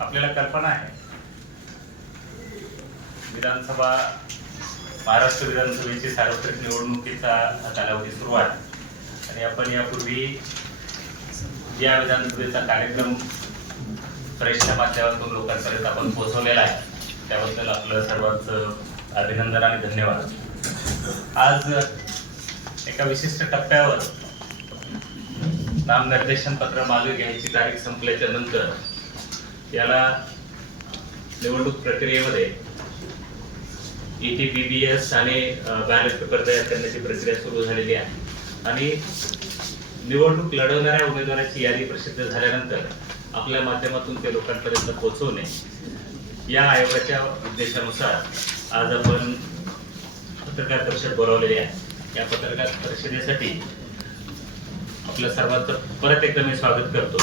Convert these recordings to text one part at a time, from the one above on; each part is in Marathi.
आपल्याला कल्पना आहे विधानसभा महाराष्ट्र विधानसभेची सार्वत्रिक निवडणुकीचा कालावधी सुरू आहे आणि आपण यापूर्वी या विधानसभेचा कार्यक्रम प्रेसच्या माध्यमातून लोकांपर्यंत आपण पोहोचवलेला आहे. त्याबद्दल आपलं सर्वांचं अभिनंदन आणि धन्यवाद. आज एका विशिष्ट टप्प्यावर नामनिर्देशन पत्र मागे घ्यायची तारीख संपल्याच्या नंतर याला निवडणूक प्रक्रियेमध्ये ETBBS आणि बॅलेट पेपर तयार करण्याची प्रक्रिया सुरू झालेली आहे आणि निवडणूक लढवणाऱ्या उमेदवाराची यादी प्रसिद्ध झाल्यानंतर आपल्या माध्यमातून ते लोकांपर्यंत पोहोचवणे या आयोगाच्या उद्देशानुसार आज आपण पत्रकार परिषद बोलावलेली आहे. या पत्रकार परिषदेसाठी आपल्या सर्वांचं परत एकदा मी स्वागत करतो.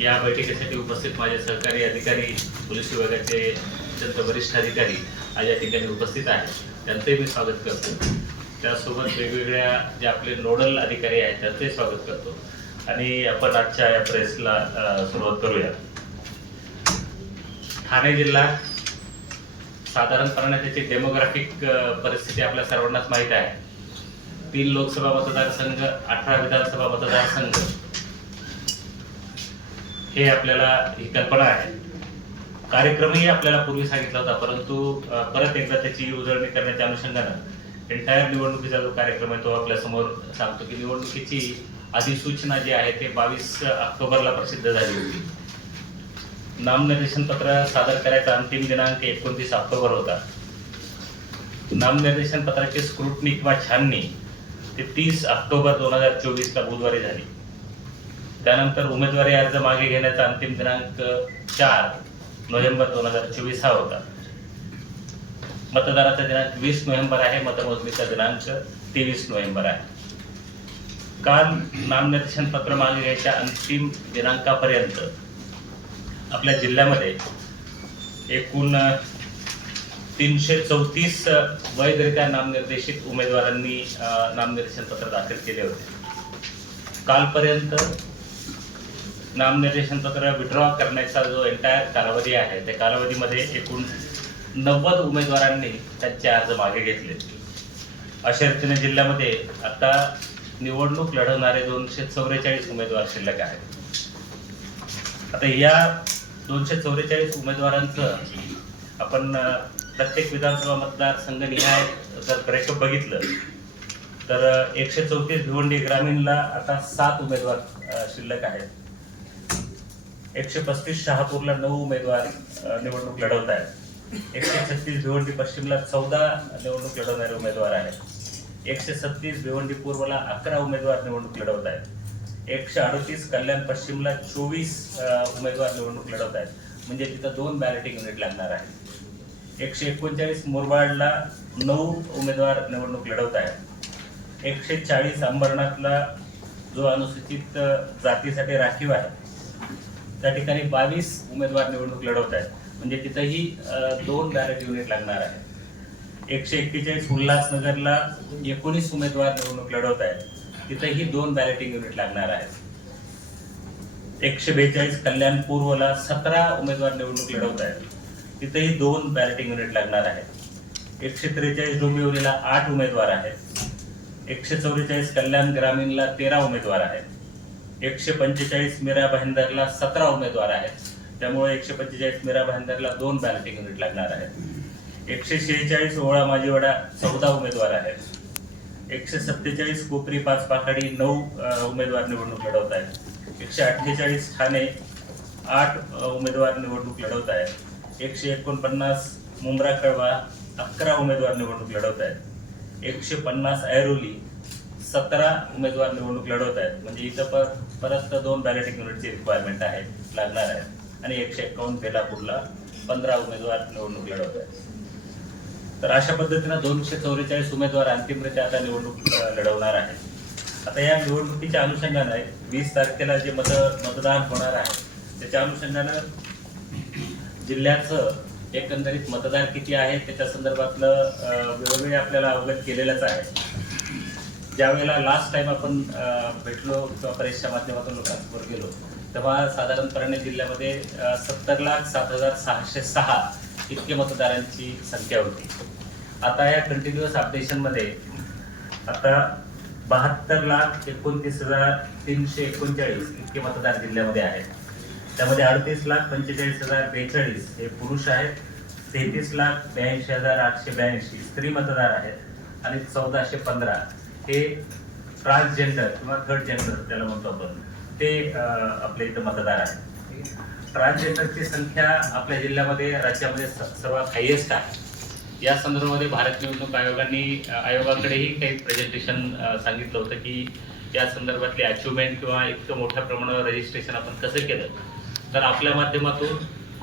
या बैठकीसाठी उपस्थित माझे सहकारी अधिकारी, पोलीस विभागाचे अत्यंत वरिष्ठ अधिकारी आज या ठिकाणी उपस्थित आहेत, त्यांचंही मी स्वागत करतो. त्यासोबत वेगवेगळ्या जे आपले नोडल अधिकारी आहेत त्यांचंही स्वागत करतो आणि आपण आजच्या या प्रेसला सुरुवात करूया. ठाणे जिल्हा साधारणपणे त्याची डेमोग्राफिक परिस्थिती आपल्या सर्वांनाच माहीत आहे. 3 लोकसभा मतदारसंघ, 18 विधानसभा मतदारसंघ हे आपल्याला ही कल्पना आहे. कार्यक्रमही आपल्याला पूर्वी सांगितला होता, परंतु परत एकदा त्याची उजळणी करण्याच्या अनुषंगानं एंटायर निवडणुकीचा जो कार्यक्रम आहे तो आपल्या समोर सांगतो की निवडणुकीची अधिसूचना जी आहे ते 22 ऑक्टोबरला प्रसिद्ध झाली होती. नामनिर्देशन पत्र सादर करायचा अंतिम दिनांक 29 ऑक्टोबर होता. नामनिर्देशन पत्राची स्क्रुटनी किंवा छाननी ते 30 ऑक्टोबर 2024 ला बुधवारी झाली. त्यानंतर उमेदवारी अर्ज मागे घेण्याचा अंतिम दिनांक 4 नोव्हेंबर 2024 हा होता. मतदानाचा दिनांक 20 नोव्हेंबर आहे. मतमोजणीचा दिनांक 23 नोव्हेंबर आहे. काल नामनिर्देशन पत्र मागे घ्यायच्या अंतिम दिनांकापर्यंत आपल्या जिल्ह्यामध्ये एकूण 334 वैधरित्या नामनिर्देशित उमेदवारांनी नामनिर्देशन पत्र दाखल केले होते. कालपर्यंत नामनिर्देशन पत्र विड्रॉ करण्याचा जो एंटायर कालावधी आहे त्या कालावधीमध्ये एकूण 90 उमेदवारांनी त्यांचे अर्ज मागे घेतले. अशा रीतीने जिल्ह्यामध्ये आता निवडणूक लढवणारे 244 उमेदवार शिल्लक आहेत. आता या 244 उमेदवारांचं आपण प्रत्येक विधानसभा मतदारसंघ निहाय जर ब्रेकअप बघितलं तर 134 भिवंडी ग्रामीणला आता 7 उमेदवार शिल्लक आहेत. 135 शहापूरला 9 उमेदवार निवडणूक लढवत आहेत. 136 भिवंडी पश्चिमला 14 निवडणूक लढवणारे उमेदवार आहेत. 137 भिवंडी पूर्वला 11 उमेदवार निवडणूक लढवत आहेत. 138 कल्याण पश्चिमला 24 उमेदवार निवडणूक लढवत आहेत, म्हणजे तिथं 2 बॅलेटिंग युनिट लागणार आहे. 139 मुरबाडला 9 उमेदवार निवडणूक लढवत आहेत. 140 अंबरनाथला जो अनुसूचित जातीसाठी राखीव आहे त्या ठिकाणी 22 उमेदवार निवडणूक लढवत आहेत, म्हणजे तिथंही 2 बॅलेट युनिट लागणार आहे. 141 उल्हासनगरला 19 उमेदवार निवडणूक लढवत आहेत, तिथेही 2 बॅलेटिंग युनिट लागणार आहेत. 142 कल्याण पूर्वला 17 उमेदवार निवडणूक लढवत आहेत, तिथेही 2 बॅलेटिंग युनिट लागणार आहेत. 143 डोंबिवलीला 8 उमेदवार आहेत. 144 कल्याण ग्रामीणला 13 उमेदवार आहेत. 145 मीरा भाईंदरला 17 उमेदवार आहेत, त्यामुळे 145 मीरा भाईंदरला 2 बॅलेटिंग युनिट लागणार आहेत. 146 ओळा माजीवाडा 14 उमेदवार आहेत. 147 कोपरी पाचपाखाडी 9 उमेदवार निवडणूक लढवत आहेत. 148 ठाणे 8 उमेदवार निवडणूक लढवत आहेत. 149 मुंब्रा कळवा 11 उमेदवार निवडणूक लढवत आहेत. 150 ऐरोली 17 उमेदवार निवडणूक लढवत आहेत, म्हणजे इथं परत 2 बॅलेटिंग युनिटची रिक्वायरमेंट आहे, लागणार आहे. आणि 151 बेलापूरला 15 उमेदवार निवडणूक लढवत आहेत. तर अशा पद्धतीनं 244 उमेदवार अंतिमरित्या आता निवडणूक लढवणार आहेत. आता या निवडणुकीच्या अनुषंगाने 20 तारखेला जे मतदान होणार आहे त्याच्या अनुषंगानं जिल्ह्याचं एकंदरीत मतदार किती आहे त्याच्या संदर्भातलं वेळोवेळी आपल्याला अवगत केलेलंच आहे. ज्यावेळेला लास्ट टाइम आपण भेटलो किंवा प्रेसच्या माध्यमातून लोकांसमोर गेलो तेव्हा साधारणपणे जिल्ह्यामध्ये 70,07,606 इतके मतदारांची संख्या होती. आता या कंटिन्युअस अपडेशनमध्ये आता 72,29,339 इतके मतदार जिल्ह्यामध्ये आहेत. त्यामध्ये 38,45,042 हे पुरुष आहेत, 33,82,882 स्त्री मतदार आहेत आणि 1,415 हे ट्रान्सजेंडर किंवा थर्ड जेंडर त्याला म्हणतो आपण, ते आपल्या इथं मतदार आहेत. ट्रान्सजेंडरची संख्या आपल्या जिल्ह्यामध्ये राज्यामध्ये सर्वात हायएस्ट आहे. या संदर्भामध्ये भारत निवडणूक आयोगाकडेही काही प्रेझेंटेशन सांगितलं होतं की या संदर्भातली अचिव्हमेंट किंवा इतकं मोठ्या प्रमाणावर रजिस्ट्रेशन आपण कसं केलं, तर आपल्या माध्यमातून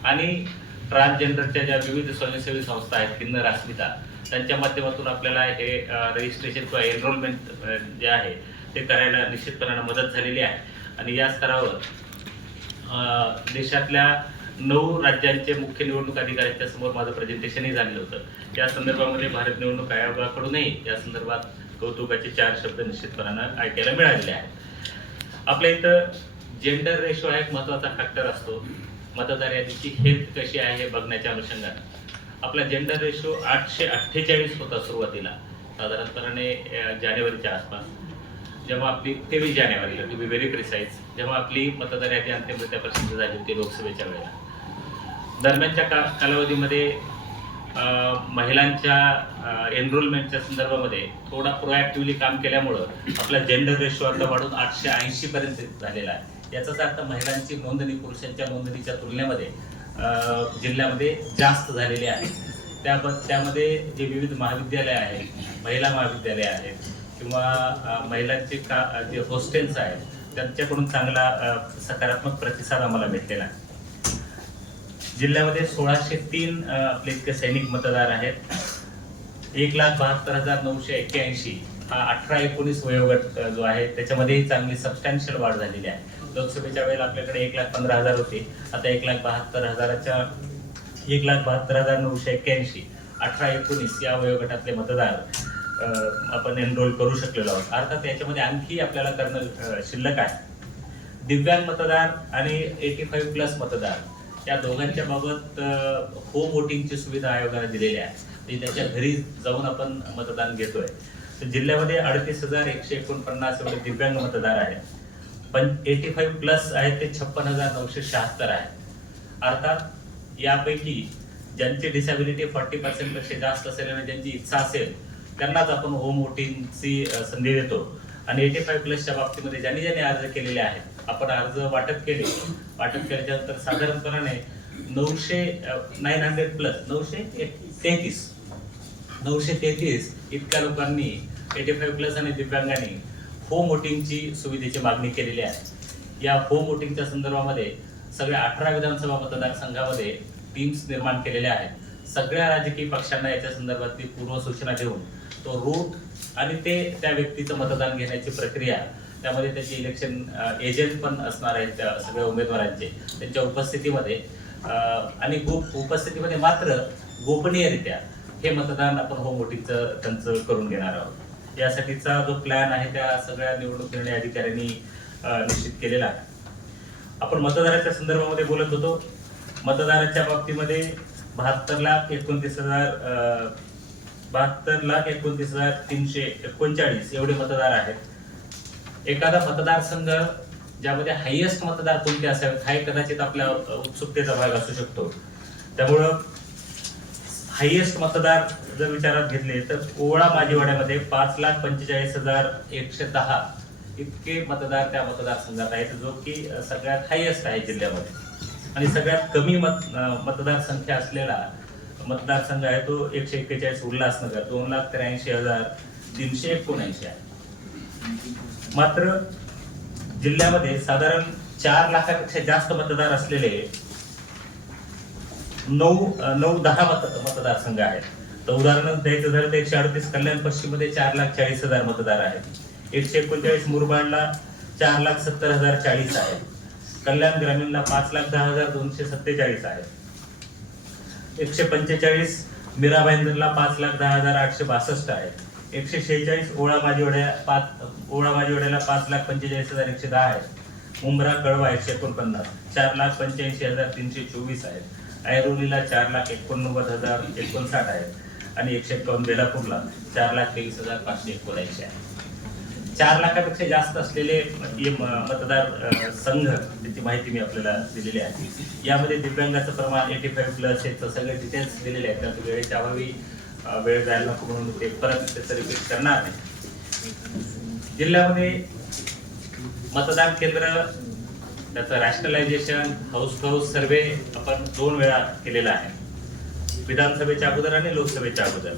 आणि ट्रान्सजेंडरच्या ज्या विविध स्वयंसेवी संस्था आहेत, किन्नर अस्मिता, त्यांच्या माध्यमातून आपल्याला हे रजिस्ट्रेशन किंवा एनरोलमेंट जे आहे ते करायला निश्चितपणे मदत झालेली आहे. आणि या स्तरावर देशातल्या 9 राज्यांचे मुख्य निवडणूक अधिकाऱ्यांच्या समोर माझं प्रेझेंटेशनही झालेलं होतं. या संदर्भामध्ये भारत निवडणूक आयोगाकडूनही या संदर्भात कौतुकाचे 4 शब्द निश्चितपणानं ऐकायला मिळालेले आहेत. आपल्या इथं जेंडर रेशो हा एक महत्त्वाचा फॅक्टर असतो. मतदार यादीची हेल्थ कशी आहे हे बघण्याच्या अनुषंगाने आपला जेंडर रेशो 848 होता सुरुवातीला, साधारणपणे जानेवारीच्या आसपास. जेव्हा आपली 23 जानेवारीला, टू बी व्हेरी प्रिसाईज, जेव्हा आपली मतदार यादी अंतिमरित्या प्रसिद्ध झाली होती लोकसभेच्या वेळेला, दरम्यानच्या कालावधीमध्ये महिलांच्या एनरोलमेंटच्या संदर्भामध्ये थोडा प्रोॲक्टिव्हली काम केल्यामुळं आपला जेंडर रेशो आता वाढून 880 पर्यंत झालेला आहे. याचाच अर्थ महिलांची नोंदणी पुरुषांच्या नोंदणीच्या तुलनेमध्ये जिल्ह्यामध्ये जास्त झालेली आहे. त्यामध्ये जे विविध महाविद्यालय आहेत, महिला महाविद्यालय आहेत किंवा महिलांचे जे हॉस्टेल्स आहेत, त्यांच्याकडून चांगला सकारात्मक प्रतिसाद आम्हाला भेटलेला आहे. जिल्ह्यामध्ये 1603 आपले इतके सैनिक मतदार आहेत. 1,72,981 हा 18-19 वयोगट जो आहे त्याच्यामध्येही चांगली सबस्टॅन्शियल वाढ झालेली आहे. लोकसभेच्या वेळेला आपल्याकडे 1,15,000 होते, आता 1,72,981 18-19 या वयोगटातले मतदार आपण एनरोल करू शकलेलो आहोत. अर्थात याच्यामध्ये आणखी आपल्याला करणं शिल्लक आहे. दिव्यांग मतदार आणि 85+ मतदार या दोघांच्या बाबत होम वोटिंगची सुविधा आयोगाने दिलेली आहे. म्हणजे त्याच्या घरी जाऊन आपण मतदान घेतोय. तर जिल्ह्यामध्ये 38,149 एवढे दिव्यांग मतदार आहेत. पण 85+ आहेत ते 56,976 आहेत. अर्थात यापैकी ज्यांची डिसॅबिलिटी 40% पेक्षा जास्त असेल आणि ज्यांची इच्छा असेल त्यांनाच आपण होम वोटिंगची संधी देतो. आणि 85+च्या बाबतीमध्ये ज्यांनी अर्ज केलेले आहेत, आपण अर्ज वाटप केल्याच्यानंतर साधारणपणे 933 इतक्या लोकांनी 85+ आणि दिव्यांगांनी होम वोटिंगची सुविधेची मागणी केलेली आहे. या होम वोटिंगच्या संदर्भामध्ये सगळ्या 18 विधानसभा मतदारसंघामध्ये टीम्स निर्माण केलेल्या आहेत. सगळ्या राजकीय पक्षांना याच्या संदर्भातली पूर्वसूचना देऊन तो रूट आणि ते त्या व्यक्तीचं मतदान घेण्याची प्रक्रिया, त्यामध्ये त्याचे इलेक्शन एजंट पण असणार आहेत त्या सगळ्या उमेदवारांचे, त्यांच्या उपस्थितीमध्ये आणि उपस्थितीमध्ये मात्र गोपनीयरित्या हे मतदान आपण होम वोटिंगचं त्यांचं करून घेणार आहोत. यासाठीचा जो प्लॅन आहे त्या सगळ्या निवडणूक निर्णय अधिकाऱ्यांनी निश्चित केलेला आहे. आपण मतदाराच्या संदर्भामध्ये बोलत होतो. मतदाराच्या बाबतीमध्ये 72,29,339 एवढे मतदार आहेत. एखादा मतदारसंघ ज्यामध्ये हायएस्ट मतदार कोणते असावेत हा कदाचित आपल्या उत्सुकतेचा भाग असू शकतो. त्यामुळं हायएस्ट मतदार जर विचारात घेतले तर ओवळा माजीवाड्यामध्ये 5,45,110 इतके मतदार त्या मतदारसंघात आहेत, जो की सगळ्यात हायएस्ट आहे जिल्ह्यामध्ये. आणि सगळ्यात कमी मतदारसंख्या असलेला मतदारसंघ आहे तो 141 उल्हासनगर, 2,83,379 आहे. मात्र जिल्ह्यामध्ये साधारण 4 लाखापेक्षा जास्त मतदार असलेले 9-10 मतदारसंघ आहेत. तर उदाहरण द्यायचं झालं तर 138 कल्याण पश्चिममध्ये 4,40,000 मतदार आहेत. 139 मुरबाडला 4,70,040 आहेत. कल्याण ग्रामीणला 5,10,247 आहेत. 145 मीरा भाईंदरला 5,10,862 आहेत. 146 ओळा माजीवाड्याला 5,45,110 आहेत. मुंब्रा कळवा 149, 4,85,324 आहेत. ऐरोलीला 4,89,059 आहेत आणि 151 बेलापूरला 4,23,579 आहे. 4 लाखापेक्षा जास्त असलेले मतदार संघ त्याची माहिती मी आपल्याला दिलेली आहे. यामध्ये दिव्यांगाचं प्रमाण 85+ याचं सगळे डिटेल्स दिलेले आहेत. त्यात वेळेच्या अभावी वेळ जायला नको म्हणून ते परत त्याचं रिपीट करणार नाही. जिल्ह्यामध्ये मतदान केंद्र त्याचं रॅशनलायझेशन हाऊस टू हाऊस सर्वे आपण 2 वेळा केलेला आहे, विधानसभेच्या अगोदर आणि लोकसभेच्या अगोदर.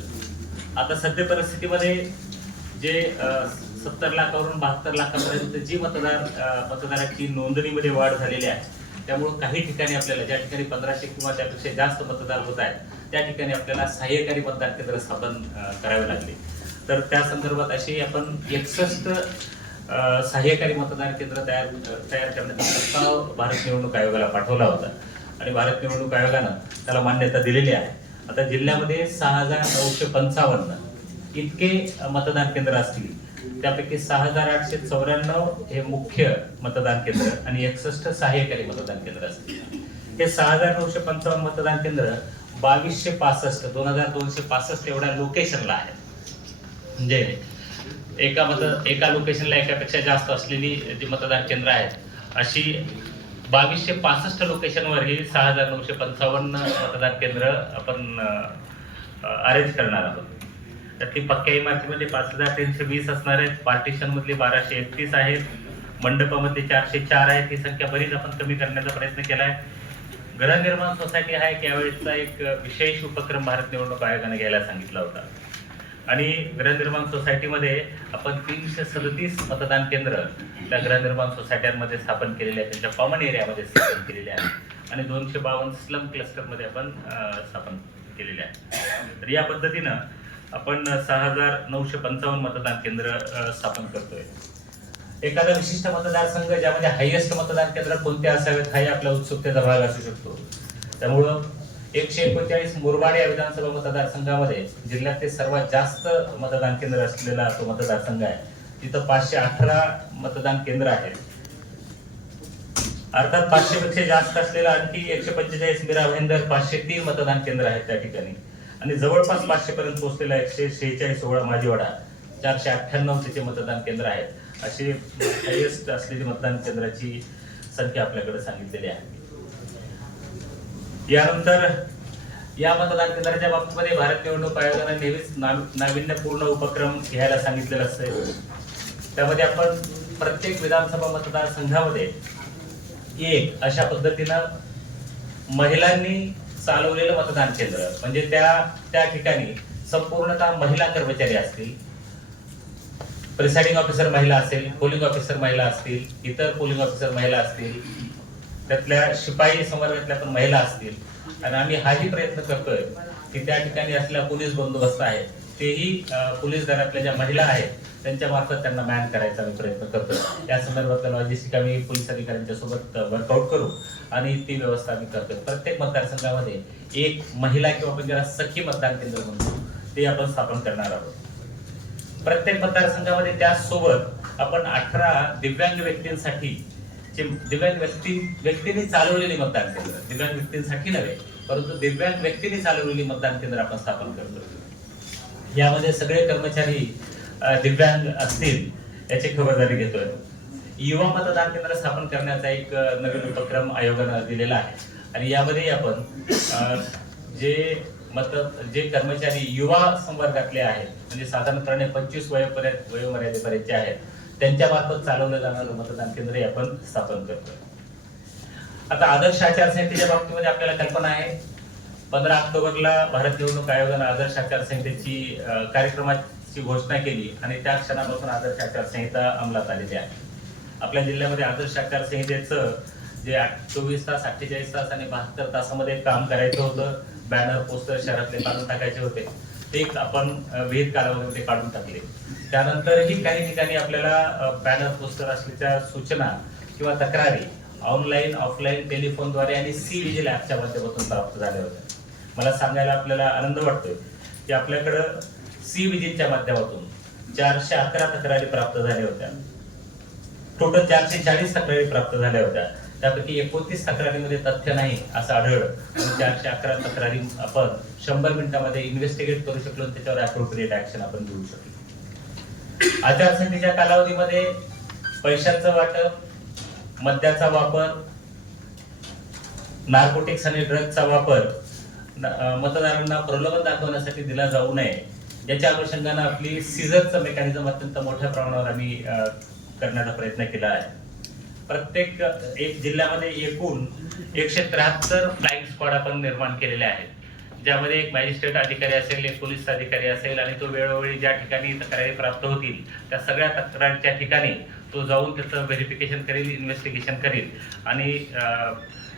आता सध्या परिस्थितीमध्ये जे 70 लाखावरून 72 लाखापर्यंत जी मतदाराची नोंदणीमध्ये वाढ झालेली आहे, त्यामुळे काही ठिकाणी आपल्याला ज्या ठिकाणी 1500 किंवा त्यापेक्षा जास्त मतदार होत आहेत त्या ठिकाणी आपल्याला सहाय्यकारी मतदान केंद्र स्थापन करावे लागले. तर त्या संदर्भात अशी आपण 61 सहाय्यकारी मतदान केंद्र तयार करण्याचा प्रस्ताव भारत निवडणूक आयोगाला पाठवला होता आणि भारत निवडणूक आयोगानं त्याला मान्यता दिलेली आहे. आता जिल्ह्यामध्ये 6,955 इतके मतदान केंद्र असतील. त्यापैकी 6,894 हे मुख्य मतदान केंद्र आणि 61 सहाय्यकारी मतदान केंद्र असतील. हे 6,955 मतदान केंद्र 2265 एवढ्या लोकेशनला आहेत. म्हणजे एका लोकेशनला एकापेक्षा जास्त असलेली जी मतदान केंद्र आहेत अशी 2265 लोकेशनवर ही 6,955 मतदान केंद्र आपण अरेंज करणार आहोत. त्यातली पक्क्या इमारतीमध्ये 5,320 असणार आहेत, पार्टिशन मधली 1,231 आहेत, मंडपामध्ये 404 आहेत. ही संख्या बरीच आपण कमी करण्याचा प्रयत्न केला आहे. गृहनिर्माण सोसायटी हा एक यावेळेसचा एक विशेष उपक्रम भारत निवडणूक आयोगाने घ्यायला सांगितला होता आणि गृहनिर्माण सोसायटीमध्ये आपण 337 मतदान केंद्र त्या गृहनिर्माण सोसायट्यांमध्ये स्थापन केलेले आहेत, त्यांच्या कॉमन एरियामध्ये स्थापन केलेले आहेत आणि 252 स्लम क्लस्टरमध्ये आपण स्थापन केलेले आहे. तर या पद्धतीनं आपण 6,955 मतदान केंद्र स्थापन करतोय. एखादा विशिष्ट मतदारसंघ ज्यामध्ये हायएस्ट मतदान केंद्र कोणते असावेत हाही आपल्या उत्सुकतेचा भाग असू शकतो. त्यामुळं 139 मुरबाड या विधानसभा मतदारसंघामध्ये जिल्ह्यातले सर्वात जास्त मतदान केंद्र असलेला तो मतदारसंघ आहे. तिथं 518 मतदान केंद्र आहेत. अर्थात 500 पेक्षा जास्त असलेला आणखी 145 मीरा भाईंदर 503 मतदान केंद्र आहेत त्या ठिकाणी आणि जवळपास 500 पर्यंत पोहोचलेला 146 सोहळा माझीवाडा 498 तिथे मतदान केंद्र आहेत. अशी हायएस्ट असलेली मतदान केंद्राची संख्या आपल्याकडे सांगितलेली आहे. यानंतर या मतदान केंद्राच्या बाबतीमध्ये भारत निवडणूक आयोगाने नेहमीच नाविन्यपूर्ण उपक्रम घ्यायला सांगितलेला असते. त्यामध्ये आपण प्रत्येक विधानसभा मतदारसंघामध्ये एक अशा पद्धतीनं महिलांनी चालवलेलं मतदान केंद्र, म्हणजे त्या ठिकाणी संपूर्णतः महिला कर्मचारी असतील, प्रिसाइडिंग ऑफिसर महिला असेल, पोलिंग ऑफिसर महिला असतील, इतर पोलिंग ऑफिसर महिला असतील, त्यातल्या शिपाई संवर्गातल्या पण महिला असतील आणि आम्ही हाही प्रयत्न करतोय की त्या ठिकाणी असलेला पोलीस बंदोबस्त आहे तेही पोलीस दलातल्या ज्या महिला आहेत त्यांच्या मार्फत त्यांना मॅन करायचा आम्ही प्रयत्न करतोय. या संदर्भातल्या लॉजिस्टिक आम्ही पोलीस अधिकाऱ्यांच्या सोबत वर्कआउट करू आणि ती व्यवस्था आम्ही करतोय. प्रत्येक मतदारसंघामध्ये एक महिला किंवा आपण ज्याला सखी मतदान केंद्र म्हणतो ते आपण स्थापन करणार आहोत. प्रत्येक मतदारसंघामध्ये त्याचसोबत आपण 18 दिव्यांग व्यक्तींसाठी दिव्यांग व्यक्तींनी चालवलेली मतदान केंद्र, दिव्यांग व्यक्तींसाठी नव्हे परंतु दिव्यांग व्यक्तींनी चालवलेली मतदान केंद्र आपण स्थापन करतो. यामध्ये सगळे कर्मचारी दिव्यांग असतील याची खबरदारी घेतोय. युवा मतदान केंद्र स्थापन करण्याचा एक नवीन उपक्रम आयोगानं दिलेला आहे आणि यामध्ये आपण जे कर्मचारी युवा संवर्गातले आहेत म्हणजे साधारणपणे 25 वयोमर्यादेपर्यंतचे आहेत त्यांच्या मार्फत चालवलं जाणारं मतदान केंद्र आपण स्थापन करतोय. आता आदर्श आचारसंहितेच्या बाबतीमध्ये आपल्याला कल्पना आहे 15 ऑक्टोबरला भारत निवडणूक आयोगानं आदर्श आचारसंहितेची कार्यक्रमाची घोषणा केली आणि त्या क्षणापासून आदर्श आचारसंहिता अंमलात आलेली आहे. आपल्या जिल्ह्यामध्ये आदर्श आचारसंहितेचं जे 24 तास 48 तास आणि 72 तासामध्ये काम करायचं होतं, बॅनर पोस्टर शहरातले काढून टाकायचे होते, ते आपण विहित कालावधीमध्ये काढून टाकले. त्यानंतरही काही ठिकाणी आपल्याला बॅनर पोस्टर असल्याच्या सूचना किंवा तक्रारी ऑनलाईन ऑफलाईन टेलिफोनद्वारे आणि सी विजिल ॲपच्या माध्यमातून प्राप्त झाल्या होत्या. मला सांगायला आपल्याला आनंद वाटतोय की आपल्याकडं सी विजिलच्या माध्यमातून 411 तक्रारी प्राप्त झाल्या होत्या टोटल 440 तक्रारी प्राप्त झाल्या होत्या. त्यापैकी 29 तक्रारीमध्ये तथ्य नाही असं आढळलं आणि 411 तक्रारी आपण 100 मिनिटांमध्ये इन्व्हेस्टिगेट करू शकलो आणि त्याच्यावर अप्रोप्रिएट ऍक्शन आपण घेऊ शकलो. आचारसंहितेच्या कालावधीमध्ये पैशांचं वाटप, मद्याचा वापर, नार्कोटिक्स आणि ड्रग्जचा वापर मतदारांना प्रलोभन दाखवण्यासाठी दिला जाऊ नये याच्या अनुषंगाने आपली सीझरचं मेकॅनिझम अत्यंत मोठ्या प्रमाणावर आम्ही करण्याचा प्रयत्न केला आहे. प्रत्येक एक जिल्ह्यामध्ये एकूण 173 फ्लाइंग स्क्वॉड आपण निर्माण केलेले आहेत, ज्यामध्ये एक मॅजिस्ट्रेट अधिकारी असेल, एक पोलीस अधिकारी असेल आणि तो वेळोवेळी ज्या ठिकाणी तक्रारी प्राप्त होतील त्या सगळ्या तक्रारीच्या ठिकाणी तो जाऊन त्याचं व्हेरिफिकेशन करेल, इन्व्हेस्टिगेशन करेल आणि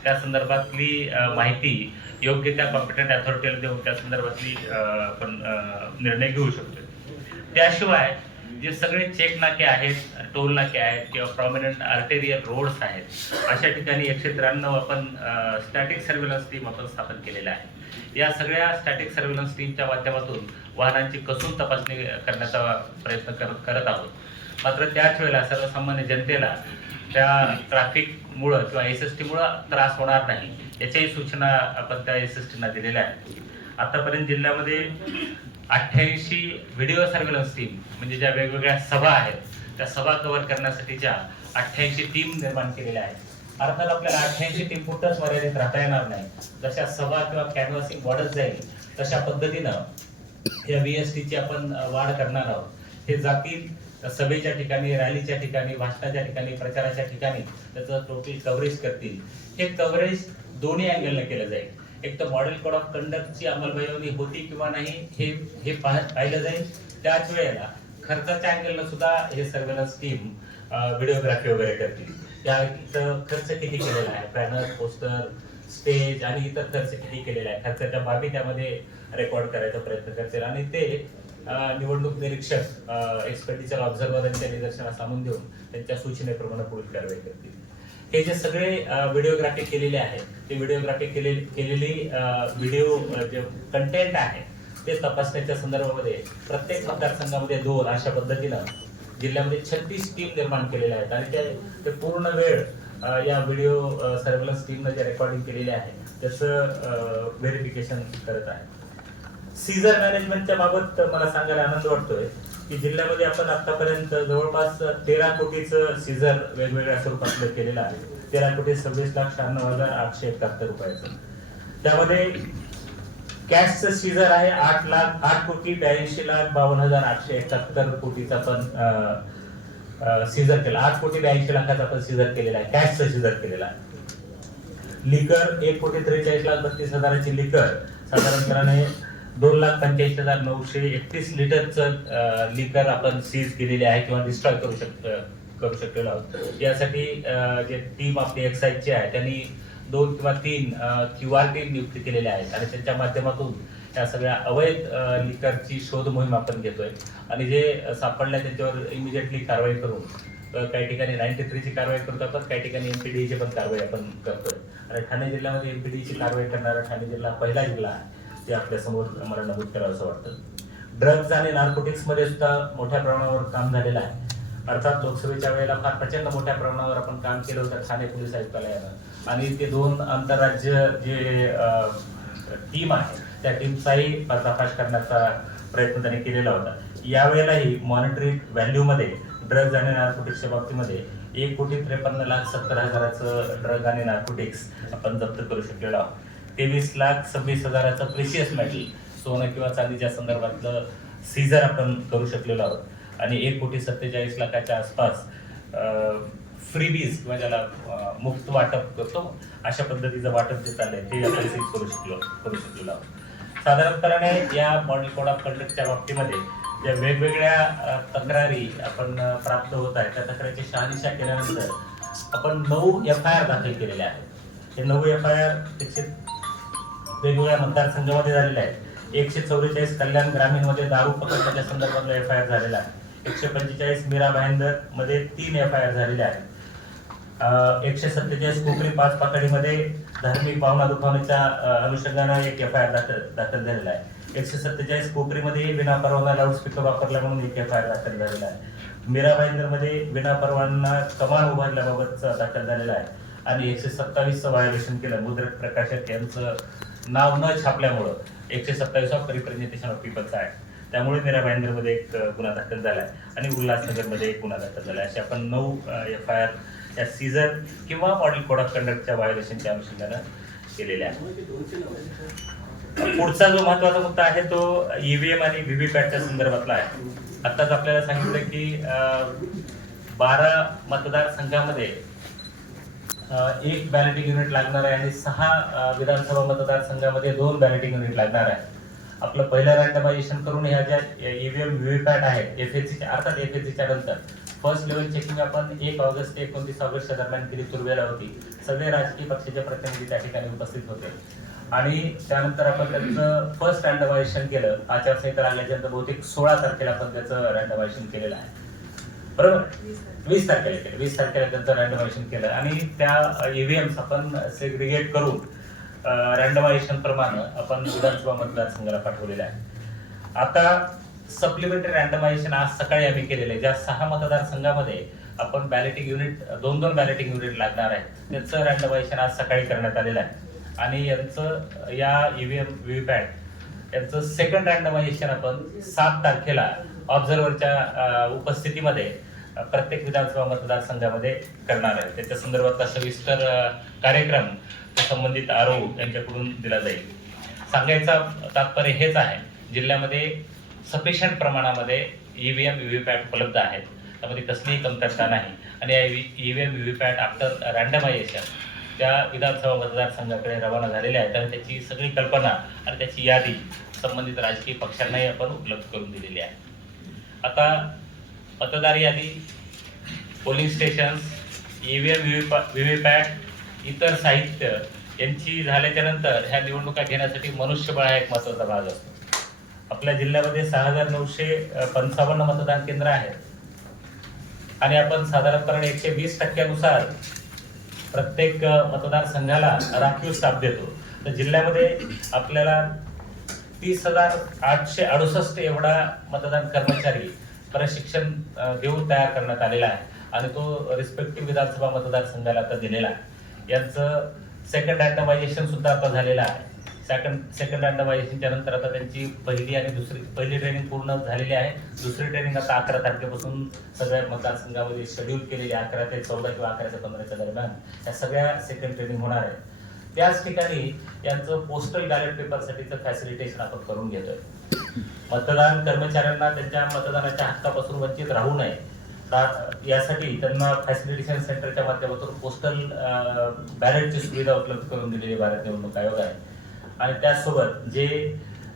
त्या संदर्भातली माहिती योग्य त्या कॉम्पिटंट अथॉरिटीला देऊन त्या संदर्भातली आपण निर्णय घेऊ शकतो. त्याशिवाय जे सगळे चेक नाके आहेत, टोल नाके आहेत किंवा प्रॉमिनंट आर्टेरियल रोड्स आहेत, अशा ठिकाणी 193 आपण स्टॅटिक सर्व्हेलन्स टीम आपण स्थापन केलेल्या आहे. या सगळ्या स्टॅटिक सर्व्हेलन्स टीमच्या माध्यमातून वाहनांची कसून तपासणी करण्याचा प्रयत्न करत आहोत. मात्र त्याच वेळेला सर्वसामान्य जनतेला त्या ट्रॅफिकमुळं किंवा SST-मुळं त्रास होणार नाही याच्याही सूचना आपण त्या SST-ना दिलेल्या आहेत. आतापर्यंत जिल्ह्यामध्ये 88 व्हिडिओ सर्व्हेलन्स टीम म्हणजे ज्या वेगवेगळ्या सभा आहेत त्या सभा कव्हर करण्यासाठीच्या 88 टीम निर्माण केलेल्या आहेत. अर्थात आपल्याला 88 टीम पुरतच मर्यादित राहता येणार नाही. जशा सभा किंवा कॅनव्हासिंग वाढत जाईल तशा पद्धतीनं या VSTची आपण वाढ करणार आहोत. हे जातील सभेच्या ठिकाणी, रॅलीच्या ठिकाणी, भाषणाच्या ठिकाणी, प्रचाराच्या ठिकाणी त्याचं टोटल कव्हरेज करतील. हे कव्हरेज दोन्ही अँगलने केलं जाईल. एक तर मॉडेल कोड ऑफ कंडक्टची अंमलबजावणी होती किंवा नाही हे पाहिलं जाईल. त्याच वेळेला खर्चाच्या अँगलनं सुद्धा हे सर्व्हेलन्स टीम व्हिडिओग्राफी वगैरे करतील. त्या खर्च किती केलेला आहे, पॅनल, पोस्टर, स्टेज आणि इतर खर्च किती केलेला आहे, खर्चाच्या बाबी त्यामध्ये रेकॉर्ड करायचा प्रयत्न करतील आणि ते निवडणूक निरीक्षक एक्सपेंडिचर ऑब्झर्वर यांच्या निदर्शनास आणून देऊन त्यांच्या सूचनेप्रमाणे पुढील कारवाई करतील. हे जे सगळे व्हिडिओग्राफी केलेले आहे ते व्हिडिओग्राफी केलेली व्हिडिओ जे कंटेंट आहे ते तपासण्याच्या संदर्भामध्ये प्रत्येक मतदारसंघामध्ये 2 अशा पद्धतीनं जिल्ह्यामध्ये 36 टीम निर्माण केलेल्या आहेत आणि ते पूर्ण वेळ या व्हिडिओ सर्व्हेलन्स टीमनं जे रेकॉर्डिंग केलेले आहे त्याचं व्हेरिफिकेशन करत आहे. सीझर मॅनेजमेंटच्या बाबत मला सांगायला आनंद वाटतोय की जिल्ह्यामध्ये आपण आतापर्यंत जवळपास 13 कोटीचं सीझर वेगवेगळ्या स्वरूपातलं केलेलं आहे. 13,26,96,871 रुपयाचं. त्यामध्ये कॅशचं सीझर आहे 8,82,82,52,871 कोटीचा पण सीझर केला. 8,82,00,000 आपण सीझर केलेला आहे, कॅशचं सीझर केलेला आहे. लिकर 1,43,32,000ची लिकर साधारणपणे 2,85,931 लिटरचं लिकर आपण सीज केलेले आहे किंवा डिस्ट्रॉय करू शकलेलो आहोत. यासाठी जे टीम आपली एक्साईजची आहे त्यांनी 2 किंवा 3 QR टीम नियुक्त केलेल्या आहेत आणि त्यांच्या माध्यमातून या सगळ्या अवैध लिकरची शोध मोहीम आपण घेतोय आणि जे सापडल्या त्यांच्यावर इमिजिएटली कारवाई करून काही ठिकाणी 93 ची कारवाई करतो आपण, काही ठिकाणी MPDची पण कारवाई आपण करतोय आणि ठाणे जिल्ह्यामध्ये MPDची कारवाई करणारा ठाणे जिल्हा पहिला जिल्हा आहे ते आपल्या समोर मला नमूद करावं असं वाटतं. ड्रग्ज आणि नार्कोटिक्स मध्ये सुद्धा मोठ्या प्रमाणावर काम झालेलं आहे. अर्थात लोकसभेच्या वेळेला फार प्रचंड मोठ्या प्रमाणावर आपण काम केलं होतं ठाणे पोलीस आयुक्तालयानं आणि ते 2 आंतरराज्य जे टीम आहे त्या टीमचाही पर्दाफाश करण्याचा प्रयत्न त्यांनी केलेला होता. यावेळेलाही मॉनिटरी व्हॅल्यूमध्ये ड्रग्ज आणि नार्कोटिक्सच्या बाबतीमध्ये 1,53,70,000चं ड्रग आणि नार्कोटिक्स आपण जप्त करू शकलेलो आहोत. 23,26,000चं प्रिशियस मेटल सोनं किंवा चांदीच्या संदर्भातलं सीझर आपण करू शकलेलो आहोत आणि 1,47,00,000च्या आसपास फ्रीबीज किंवा ज्याला मुक्त वाटप करतो अशा पद्धतीचं वाटप जे चाललंय ते आपण सीज करू शकलेलो आहोत. साधारणपणे या मॉडेल कोड ऑफ कंडक्टच्या बाबतीमध्ये ज्या वेगवेगळ्या तक्रारी आपण प्राप्त होत आहेत त्या तक्रारीची शहानिशा केल्यानंतर आपण 9 FIR दाखल केलेल्या आहेत. हे 9 FIR वेगवेगळ्या मतदारसंघामध्ये झालेले आहेत. 144 कल्याण ग्रामीण मध्ये दारू पकडण्याच्या संदर्भातला FIR झालेला आहे. 145 मीरा भाईंदर मध्ये 3 FIR झालेले आहेत. 147 कोकणी 5 पाकडीमध्ये धार्मिक भावना दुखावण्याच्या अनुषंगाने एक FIR दाखल झालेला आहे. 147 कोपरीमध्ये विनापरवाना लाऊडस्पीकर वापरला म्हणून एक FIR दाखल झालेला आहे. मीरा भाईंदरमध्ये विनापरवाना कमान उभारल्याबाबतचा दाखल झालेला आहे आणि 127चं व्हायोलेशन केलं. मुद्रक प्रकाशक यांचं नाव न छापल्यामुळं 127 ऑफ रिप्रेझेंटेशन ऑफ पीपलचा आहे, त्यामुळे मीरा भाईंदरमध्ये एक गुन्हा दाखल झाला आहे आणि उल्हासनगरमध्ये एक गुन्हा दाखल झाला आहे. असे आपण 9 FIR या सीझर किंवा मॉडेल कोड ऑफ कंडक्टच्या व्हायोलेशनच्या अनुषंगानं केलेल्या आहे. पुढचा जो महत्वाचा मुद्दा आहे तो EVM आणि व्हीव्हीपॅटच्या संदर्भातला आहे. आताच आपल्याला सांगितलं की 12 मतदारसंघामध्ये एक बॅलेटिंग युनिट लागणार आहे आणि 6 विधानसभा मतदारसंघामध्ये 2 बॅलेटिंग युनिट लागणार आहे. आपलं पहिलं रँडमायझेशन करून ह्या ज्या EVM व्हीव्हीपॅट आहेत FACच्या अर्थात FACच्या नंतर फर्स्ट लेवल चेकिंग आपण 1 ऑगस्ट ते 29 ऑगस्टच्या दरम्यान केली तुर्वेला होती. सगळे राजकीय पक्षाचे प्रतिनिधी त्या ठिकाणी उपस्थित होते आणि त्यानंतर आपण त्याचं फर्स्ट रँडमायझेशन केलं. आचारसंहिता लागल्याच्यानंतर बहुतेक 16 तारखेला आपण त्याचं रँडमायझेशन केलेलं आहे, बरोबर. 20 तारखेला त्यांचं रँडमायझेशन केलं आणि त्या EVMs आपण सेग्रिगेट करून रँडमायझेशन प्रमाणे आपण विधानसभा मतदारसंघाला पाठवलेलं आहे. आता सप्लिमेंटरी रँडमायझेशन आज सकाळी आम्ही केलेलं आहे. ज्या 6 मतदारसंघामध्ये आपण बॅलेटिंग युनिट 2 बॅलेटिंग युनिट लागणार आहे त्याचं रँडमायझेशन आज सकाळी करण्यात आलेलं आहे आणि यांचं या EVM व्हीव्हीपॅट यांचं सेकंड रँडमायझेशन आपण 7 तारखेला ऑब्झर्व्हरच्या उपस्थितीमध्ये प्रत्येक विधानसभा मतदारसंघामध्ये करणार आहे. त्याच्या संदर्भातला सविस्तर कार्यक्रम संबंधित RO यांच्याकडून दिला जाईल. सांगायचं तात्पर्य हेच आहे, जिल्ह्यामध्ये सफिशियंट प्रमाणामध्ये EVM व्हीव्हीपॅट उपलब्ध आहेत, त्यामध्ये कसलीही कमतरता नाही आणि या EVM व्हीव्हीपॅट आफ्टर रँडमायझेशन त्या विधानसभा मतदारसंघाकडे रवाना झालेल्या आहेत आणि त्याची सगळी कल्पना आणि त्याची यादी संबंधित राजकीय पक्षांनाही आपण उपलब्ध करून दिलेली आहे. आता मतदार यादी, पोलिंग स्टेशन्स, EVM व्हीव्हीपॅट, इतर साहित्य यांची झाल्याच्या नंतर ह्या निवडणुका घेण्यासाठी मनुष्यबळ हा एक महत्त्वाचा भाग असतो. आपल्या जिल्ह्यामध्ये 6,955 मतदान केंद्र आहेत आणि आपण साधारणपणे 120% प्रत्येक मतदारसंघाला राखीव स्टाफ देतो. तर जिल्ह्यामध्ये आपल्याला 30,868 एवढा मतदान कर्मचारी प्रशिक्षण देऊन तयार करण्यात आलेला आहे आणि तो रिस्पेक्टिव्ह विधानसभा मतदारसंघाला आता दिलेला आहे. यांचं सेकंड रँडमायझेशन सुद्धा आता झालेलं आहे. सेकंड रँडमायझेशनच्या नंतर आता त्यांची पहिली ट्रेनिंग पूर्ण झालेली आहे. दुसरी ट्रेनिंग आता 11 तारखेपासून सगळ्या मतदारसंघामध्ये शेड्यूल केलेली आहे. 11 ते 14 किंवा 11 ते 15च्या दरम्यान या सगळ्या सेकंड ट्रेनिंग होणार आहे. त्याच ठिकाणी यांचं पोस्टल बॅलेट पेपरसाठीचं फॅसिलिटेशन आपण करून घेतोय. मतदान कर्मचाऱ्यांना त्यांच्या मतदानाच्या हक्कापासून वंचित राहू नये यासाठी त्यांना फॅसिलिटेशन सेंटरच्या माध्यमातून पोस्टल बॅलेटची सुविधा उपलब्ध करून दिलेली भारत निवडणूक आयोग आहे आणि त्याचसोबत जे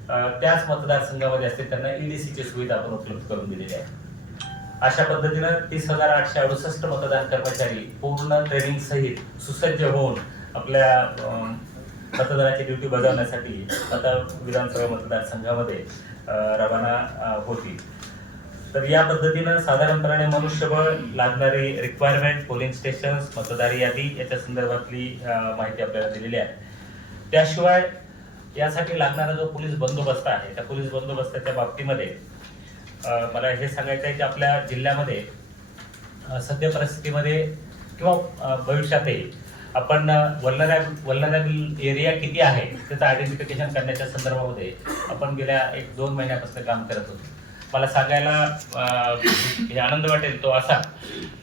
त्याच मतदारसंघामध्ये असतील त्यांना EDCची सुविधा आपण उपलब्ध करून दिलेली आहे. अशा पद्धतीनं 30,868 मतदान कर्मचारी पूर्ण ट्रेनिंग सहित सुसज्ज होऊन आपल्या मतदानाची ड्युटी बजावण्यासाठी आता विधानसभा मतदारसंघामध्ये रवाना होतील. तर या पद्धतीनं साधारणपणे मनुष्यबळ, लागणारी रिक्वायरमेंट, पोलिंग स्टेशन्स, मतदार यादी याच्या संदर्भातली माहिती आपल्याला दिलेली आहे. त्याशिवाय यासाठी लागणारा जो पोलीस बंदोबस्त आहे त्या पोलीस बंदोबस्ताच्या बाबतीमध्ये मला हे सांगायचं आहे की आपल्या जिल्ह्यामध्ये सद्य परिस्थितीमध्ये किंवा भविष्यातही आपण वल्नरेबल एरिया किती आहे त्याचं आयडेंटिफिकेशन करण्याच्या संदर्भामध्ये आपण गेल्या 1-2 महिन्यापासून काम करत होतो. मला सांगायला आनंद वाटेल तो असा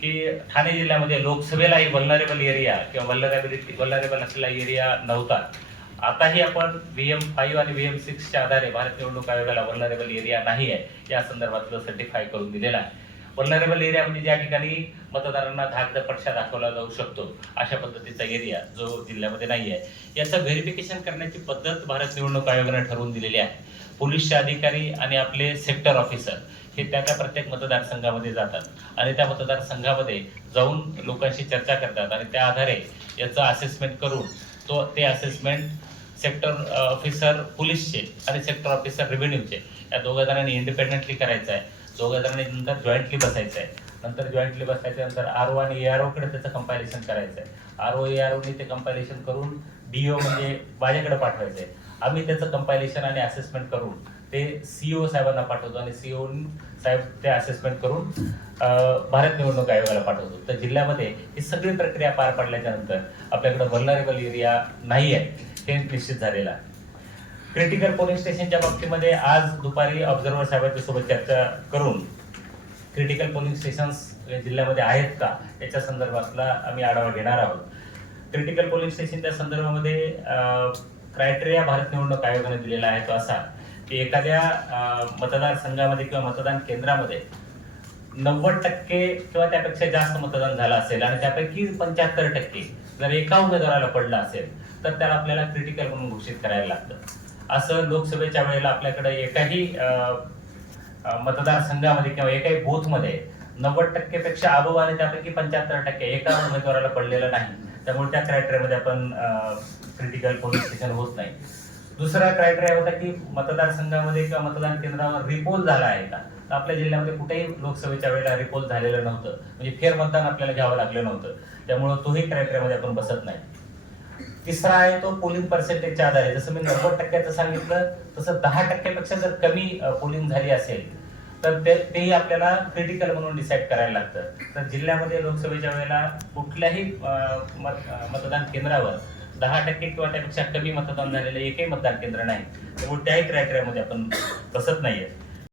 की ठाणे जिल्ह्यामध्ये लोकसभेलाही वल्नरेबल एरिया किंवा वल्नरेबल असलेला एरिया नव्हता. आताही आपण VM5 आणि VM6च्या आधारे भारत निवडणूक आयोगाला वल्नरेबल एरिया नाही आहे या संदर्भातलं सर्टिफाय करून दिलेलं आहे. वल्नरेबल एरिया म्हणजे ज्या ठिकाणी मतदारांना धाकधपटशा दाखवला जाऊ शकतो अशा पद्धतीचा एरिया जो जिल्ह्यामध्ये नाही आहे. याचं व्हेरिफिकेशन करण्याची पद्धत भारत निवडणूक आयोगाने ठरवून दिलेली आहे. पोलीसचे अधिकारी आणि आपले सेक्टर ऑफिसर हे त्या प्रत्येक मतदारसंघामध्ये जातात आणि त्या मतदारसंघामध्ये जाऊन लोकांशी चर्चा करतात आणि त्या आधारे याचं असेसमेंट करून ते असेसमेंट सेक्टर ऑफिसर पोलीसचे आणि सेक्टर ऑफिसर रेव्हेन्यूचे या दोघा जणांनी इंडिपेंडेंटली करायचं आहे. दोघा जणांनी नंतर जॉईंटली बसायचं आहे. नंतर जॉईंटली बसायचं नंतर RO आणि ARO कडे त्याचं कंपॅरिझन करायचं आहे. ROE ते कंपायलेशन करून DO म्हणजे माझ्याकडे पाठवायचं आहे. आम्ही त्याचं कंपायलेशन आणि असेसमेंट करून ते CO साहेबांना पाठवतो आणि CO साहेब ते असेसमेंट करून भारत निवडणूक आयोगाला पाठवतो. तर जिल्ह्यामध्ये ही सगळी प्रक्रिया पार पडल्याच्या नंतर आपल्याकडे व्हल्नरेबल एरिया नाही आहे हे निश्चित झालेलं आहे. क्रिटिकल पोलिंग स्टेशनच्या बाबतीमध्ये आज दुपारी ऑब्झर्व्हर साहेबांच्या सोबत चर्चा करून क्रिटिकल पोलिंग स्टेशन्स जिल्ह्यामध्ये आहेत का याच्या संदर्भातला आम्ही आढावा घेणार आहोत. क्रिटिकल पोलिंग स्टेशनच्या संदर्भामध्ये क्रायटेरिया भारत निवडणूक आयोगाने दिलेला आहे तो असा की एखाद्या मतदारसंघामध्ये किंवा मतदान केंद्रामध्ये 90% किंवा त्यापेक्षा जास्त मतदान झालं असेल आणि त्यापैकी 75% जर एका उमेदवाराला पडलं असेल तर त्याला आपल्याला क्रिटिकल म्हणून घोषित करायला लागतं. असं लोकसभेच्या वेळेला आपल्याकडे एकाही मतदारसंघामध्ये किंवा एकाही बूथमध्ये 90% पेक्षा अबव आणि त्यापैकी 75% एका उमेदवाराला पडलेलं नाही. त्यामुळे त्या क्रायटेरियामध्ये आपण क्रिटिकल पोलिंग स्टेशन होत नाही. दुसरा क्रायटेरिया होता की मतदारसंघामध्ये किंवा मतदान केंद्रावर रिपोल झाला आहे का. तर आपल्या जिल्ह्यामध्ये कुठेही लोकसभेच्या वेळेला रिपोल झालेलं नव्हतं, म्हणजे फेरमतदान आपल्याला घ्यावं लागलं नव्हतं. त्यामुळे तोही क्रायटेरियामध्ये आपण बसत नाही. तिसरा आहे तो पोलिंग पर्सेंटेजच्या आधारे. जसं मी 90% सांगितलं तसं 10% जर कमी पोलिंग झाली असेल तर तेही आपल्याला क्रिटिकल म्हणून डिसाईड करायला लागतं. तर जिल्ह्यामध्ये लोकसभेच्या वेळेला कुठल्याही मतदान केंद्रावर 10% किंवा त्यापेक्षा कमी मतदान झालेलं एकही मतदान केंद्र नाही. त्यामुळे त्याही क्रायटेरियामध्ये आपण बसत नाहीये.